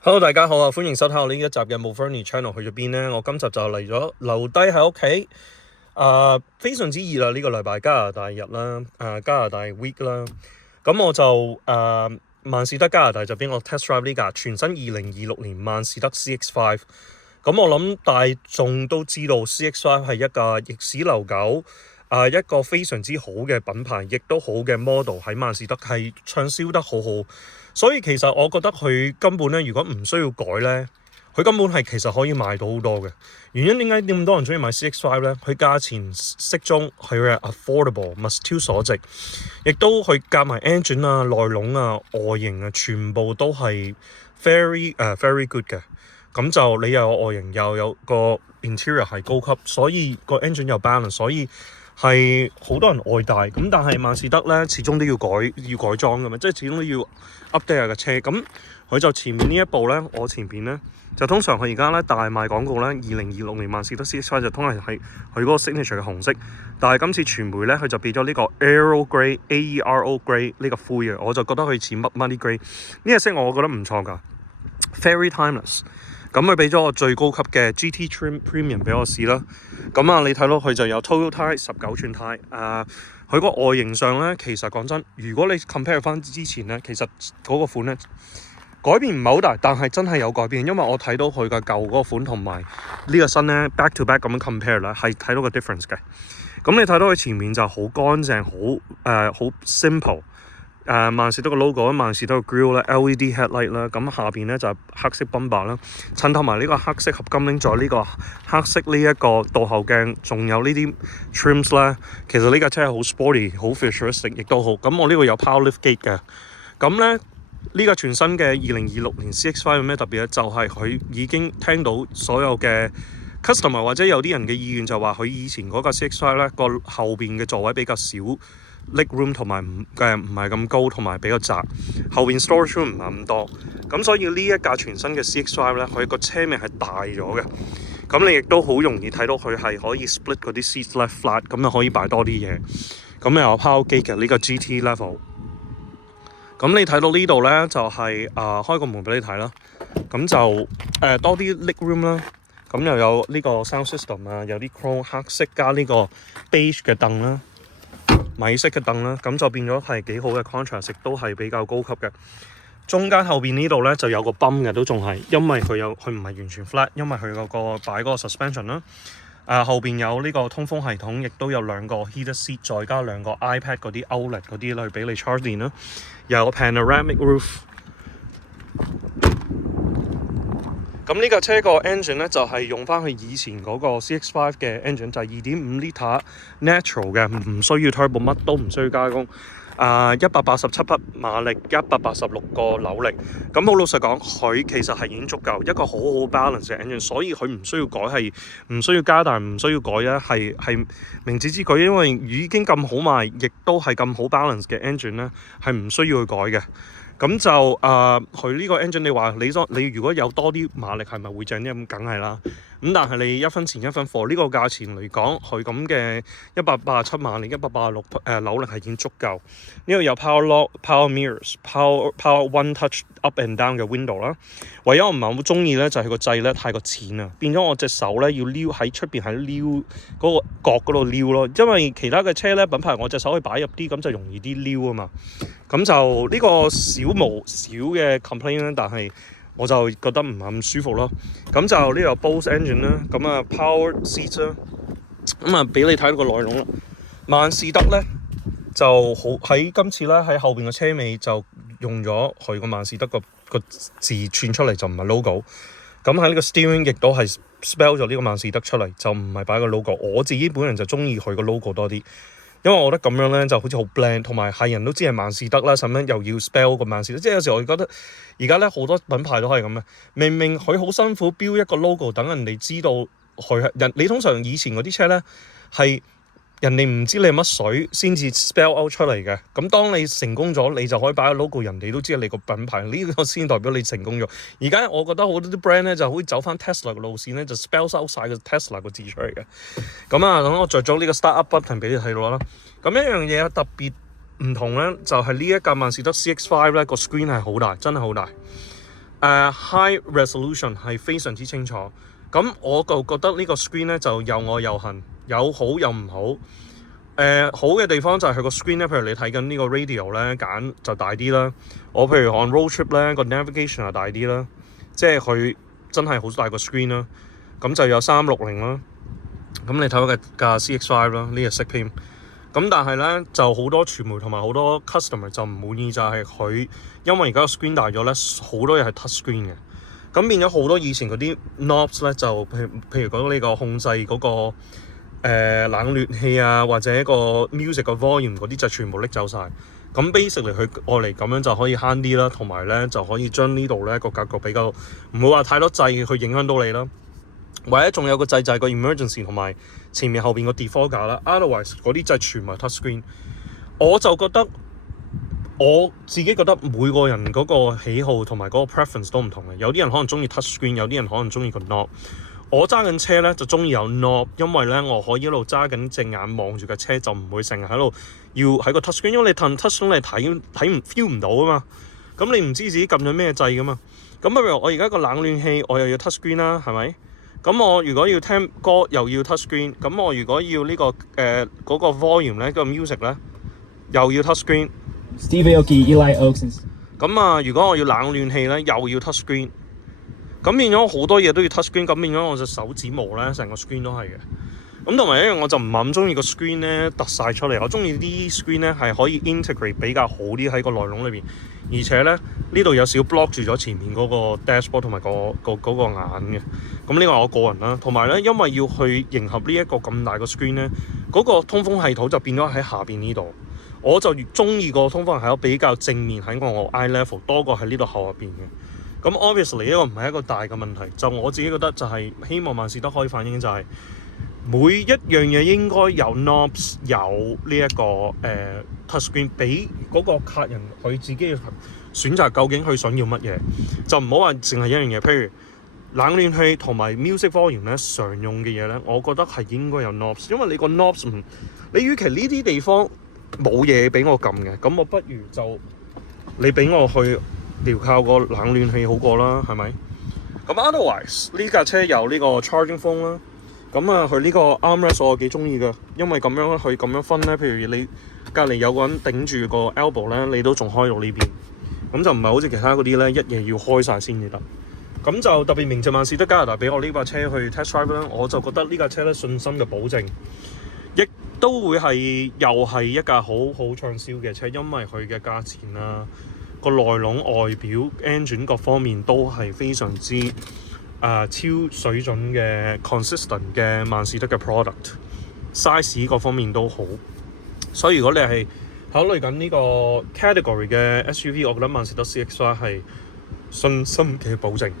Hello，大家好啊！歡迎收睇我呢一集嘅 Moverny Channel 去咗邊呢？我今集就嚟咗留低喺屋企。非常之熱啦！呢個禮拜加拿大日啦，加拿大 week 啦。咁我就萬事得加拿大就俾我 test drive 呢架全新2026年萬事得 CX5。咁我諗大眾都知道 CX5 係一架歷史悠久。一個非常之好嘅品牌，亦都好嘅 model 喺萬事得係暢銷得好好，所以其實我覺得佢根本咧，如果唔需要改咧，佢根本係其實可以賣到好多嘅。原因點解咁多人中意買 CX5 咧？佢價錢適中，佢係 affordable，物超所值，亦都佢夾埋 engine 啊、內籠啊、外形啊，全部都係 very good 嘅。咁就你又有外形，又有個 interior 係高級，所以個 engine 又 balance，所以係好多人愛戴。咁但係萬事得咧，始終都要改裝㗎嘛，即係始終都要 update 下個車。咁佢就前面呢一部咧，我前邊咧就通常佢而家咧大賣廣告咧，2026年萬事得 CX5 就通常係佢嗰個 signature 嘅紅色，但係今次傳媒咧佢就變咗呢個 Aero Grey AERO Grey 呢個灰嘅，我就覺得佢似 Muddy Grey 呢個色，我覺得唔錯㗎 ，very timeless。咁佢俾咗我最高級嘅 GT Trim Premium 俾我試啦。咁你睇到佢就有 Toyo Tie 19寸胎。佢個外形上咧，其實講真，如果你 compare 翻之前咧，其實嗰個款咧改變唔係好大，但係真係有改變，因為我睇到佢嘅舊嗰個款同埋呢個新咧 back to back 咁樣 compare 咧，係睇到個 difference 嘅。咁你睇到佢前面就好乾淨，好 simple。萬事得個 logo，萬事得個 grill 啦 ，LED headlight 啦，咁下邊咧就係黑色 bumper 啦，襯托埋呢個黑色合金鈴，在呢個黑色呢一個倒後鏡，仲有呢啲 trims 咧，其實呢架車係好 sporty，好 futuristic，亦都好。咁我呢個有 power lift gate 嘅，咁咧呢個全新嘅2026年 CX5 有咩特別咧？就係佢已經聽到所有嘅 customer 或者有啲人嘅意願，就話佢以前嗰架 CX5 咧個後邊嘅座位比較少。leg room 同埋唔係咁高，同埋比較窄，後邊 storage room 唔係咁多，咁所以呢一架全新嘅 CX5 咧，佢個車尾係大咗嘅，咁你亦都好容易睇到佢係可以 split 嗰啲 seat left flat， 咁就可以擺多啲嘢，咁又有 power gate 嘅呢個 GT level， 咁你睇到呢度咧就係開個門俾你睇啦，咁就多啲 leg room 啦，咁又有呢個 sound system 啊，有啲 chrome 黑色加呢個 beige 嘅凳啦。米色嘅凳啦，咁就變咗係幾好嘅 contrast， 亦都係比較高級嘅。中間後邊呢度咧就有個泵嘅，都仲係，因為佢唔係完全 flat， 因為佢嗰個擺嗰個 suspension 啦。後邊有呢個通風系統，亦都有兩個 heated seat， 再加兩個 iPad 嗰啲 outlet 嗰啲去俾你 charge 電啦。又有 panoramic roof。咁呢架車個 engine 咧就係用翻佢以前嗰個 CX5 嘅 engine， 就係 2.5 litre natural 嘅，唔需要 turbo， 乜都唔需要加工。187匹馬力，186個扭力。咁好老實講，佢其實係已經足夠一個好好 balance 嘅 engine， 所以佢唔需要改，係唔需要加大，唔需要改咧，係明智之舉，因為已經咁好賣，亦都係咁好 balance 嘅 engine 咧，係唔需要去改嘅。咁就佢呢個 engine， 你話你如果有多啲馬力，係咪會正啲？咁梗係啦。咁但係你一分錢一分貨，呢個價錢嚟講，佢咁嘅187馬力、186扭力係已經足夠。呢度有 power lock、power mirrors、power one touch up and down 嘅 window 啦。唯一我唔係好中意咧，就係個掣咧太過淺啊，變咗我隻手咧要撩喺出邊，喺撩嗰個角嗰度撩咯。因為其他嘅車咧品牌，我隻手可以擺入啲，咁就容易啲撩啊嘛。咁就呢個小嘅 complaint 咧，但係我就覺得唔係咁舒服咯。咁就呢個 Bose engine 啦，咁power seat 啦，咁俾你睇到個內籠啦。萬事得咧就好喺今次咧喺後邊嘅車尾就用咗佢個萬事得個字串出嚟，就唔係 logo。咁喺呢個 steering 亦都係 spell 咗呢個萬事得出嚟，就唔係擺個 logo。我自己本人就中意佢個 logo 多啲。因為我覺得咁樣咧就好似好 bland， 同埋係人都知係萬事得啦，使乜又要 spell 個萬事得？即係有時我覺得而家咧好多品牌都係咁嘅，明明佢好辛苦標一個 logo， 等人哋知道佢係人。你通常以前嗰啲車咧係人哋唔知你係乜水先至 spell out 出嚟嘅。咁當你成功咗，你就可以擺個 logo， 人哋都知係你個品牌，呢個先代表你成功咗。而家我覺得好多啲 brand 咧就好似走翻 Tesla 嘅路線咧，就 spell out 晒個 Tesla 個字出嚟嘅。咁等我着咗呢個 start up button 俾你睇到啦。咁一樣嘢特別唔同咧，就係呢一架萬事得 CX5 咧個 screen 係好大，真係好大。high resolution 係非常之清楚。咁我就覺得呢個 screen 咧就有愛有恨，有好有唔好。好嘅地方就係佢個 screen 咧，譬如你睇緊呢個 radio 咧，揀就大啲啦。我譬如 on road trip 咧，個 navigation 就大啲啦，即係佢真係好大個 screen 啦。咁就有360啦。咁你睇我架 CX5 啦，呢個色片。咁但係咧就好多傳媒同埋好多 customer 就唔滿意，就係佢因為而家個 screen 大咗咧，好多嘢係 touch screen 嘅。咁變咗好多以前嗰啲 knobs 咧，就譬如講呢個控制嗰個冷暖氣啊，或者個 music 個 volume 嗰啲就全部拎走晒。咁 basically 佢愛嚟咁樣就可以慳啲啦，同埋咧就可以將呢度咧個格局比較唔會話太多掣去影響到你啦。或者仲有個掣就係個 emergency 同埋前面後邊個 default 架啦。Otherwise 嗰啲掣全部係 touch screen。我就覺得我自己覺得每個人嗰個喜好同埋嗰個 preference 都唔同嘅。有啲人可能中意 touch screen， 有啲人可能中意個 knob。我揸緊車咧就中意有 knob， 因為咧我可以一路揸緊隻眼望住架車，就唔會成日喺度要喺個 touch screen， 因為你touch screen 你睇唔 feel 唔到啊嘛。咁你唔知自己撳咗咩掣噶嘛。咁譬如我而家個冷暖氣我又要 touch screen 啦，係咪？咁我如果要聽歌又要 touch screen， 咁我如果要呢、嗰個 volume 咧，個 music 咧又要 touch screen。Steve Aoki, Eli Oaks。咁啊，如果我要冷暖氣咧，又要 touch screen。咁變咗好多嘢都要 touch screen， 咁變咗我隻手指毛咧，成個 screen 都係嘅。咁同埋一樣，我就唔係咁中意個 screen 咧突晒出嚟，我中意啲 screen 咧係可以 integrate 比較好啲喺個內籠裏邊，而且咧呢度有少 block 住咗前面嗰個 dashboard 同埋嗰個眼嘅。咁呢個係我個人啦。同埋咧，因為要去迎合呢一個咁大個 screen 咧，嗰個通風系統就變咗喺下邊呢度。我就越中意個通風系統比較正面喺我 eye level 多過喺呢度後入邊嘅。咁 obviously 呢個唔係一個大嘅問題，就我自己覺得就係希望萬事得可以反映就係每一樣嘢應該有 knobs 有呢一個touch screen， 俾嗰個客人佢自己去選擇究竟佢想要乜嘢，就唔好話淨係一樣嘢。譬如冷暖氣同埋 music volume 咧，常用嘅嘢咧，我覺得係應該有 knobs， 因為你個 knobs 唔，你與其呢啲地方冇嘢俾我撳嘅，咁我不如就你俾我去調校個冷暖氣好過啦，係咪？咁 otherwise 呢架車有呢個 charging phone 啦，咁啊佢呢個 armrest 我幾中意嘅，因為咁樣佢咁樣分咧，譬如你隔離有個人頂住個 elbow 咧，你都仲開到呢邊，咁就唔係好似其他嗰啲咧一嘢要開晒先至得。咁就特別鳴謝萬事得加拿大俾我呢架車去 test drive 啦，我就覺得呢架車咧信心嘅保證，亦都會係又係一架好暢銷嘅車，因為佢嘅價錢啦。個內籠外表 engine 各方面都係非常之超水準嘅 consistent 嘅萬事得嘅 product， size 各方面都好，所以如果你係考慮緊呢個 category 嘅 SUV， 我覺得萬事得 CX-5 係信心嘅保證。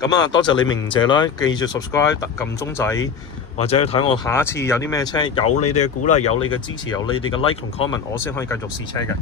咁啊，多謝你鳴謝啦，記住 subscribe 撳鐘仔，或者睇我下一次有啲咩車，有你哋嘅鼓勵，有你嘅支持，有你哋嘅 like 同 comment， 我先可以繼續試車嘅。